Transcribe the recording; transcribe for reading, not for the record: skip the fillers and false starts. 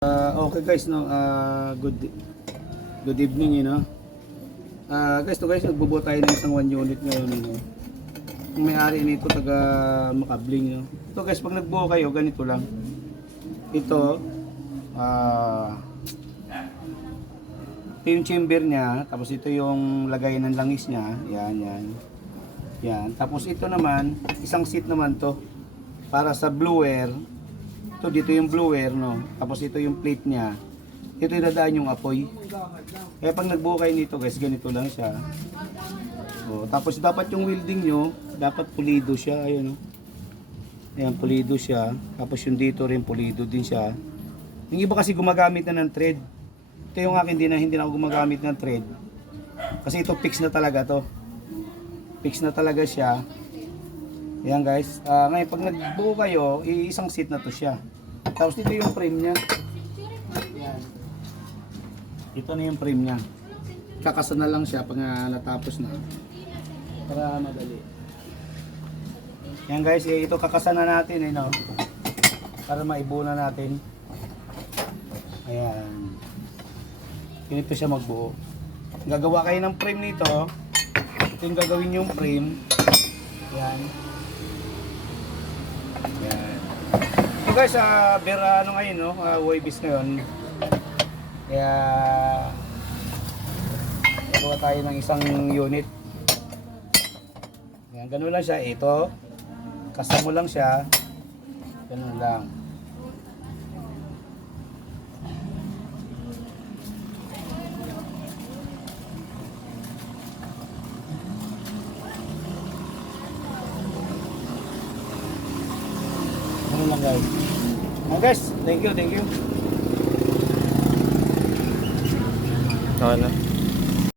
Okay guys, no, good evening, guys, nagbubuo tayo ng isang 1 unit ngayon, Ang may-ari nito taga Makabling, Ito guys, pag nagbuo kayo, ganito lang. Ito, ito yung chamber niya, tapos ito yung lagay ng langis niya, yan. Tapos ito naman, isang seat naman to, para sa blower. Ito dito yung blower, tapos ito yung plate niya. Ito yung dadaan yung apoy. Kaya pag nagbuo kayo nito guys, ganito lang siya. Tapos dapat yung welding nyo, dapat pulido siya. Ayun, Ayan, pulido siya. Tapos yung dito rin, pulido din siya. Yung iba kasi gumagamit na ng thread. Ito yung akin, hindi na ako gumagamit ng thread. Kasi ito fix na talaga to. Fix na talaga siya. Ayan guys, ngayon pag nagbuo kayo, isang seat na to siya. Tapos dito yung frame niya. Ayan. Ito na yung frame niya. Kakasa na lang siya pag natapos na. Para madali. Ayan guys, ito kakasa na natin, para maibuo na natin. Ayan. Ganito siya magbuo. Gagawa kayo ng frame nito. Ito yung gagawin yung frame. Ayan. So guys, ngayon, Waybis ngayon. Kaya gagawa tayo ng isang unit. Yan, ganun lang siya. Ito, kasama mo lang siya. Ganun lang. Lang guys. Guys, thank you. Okay na.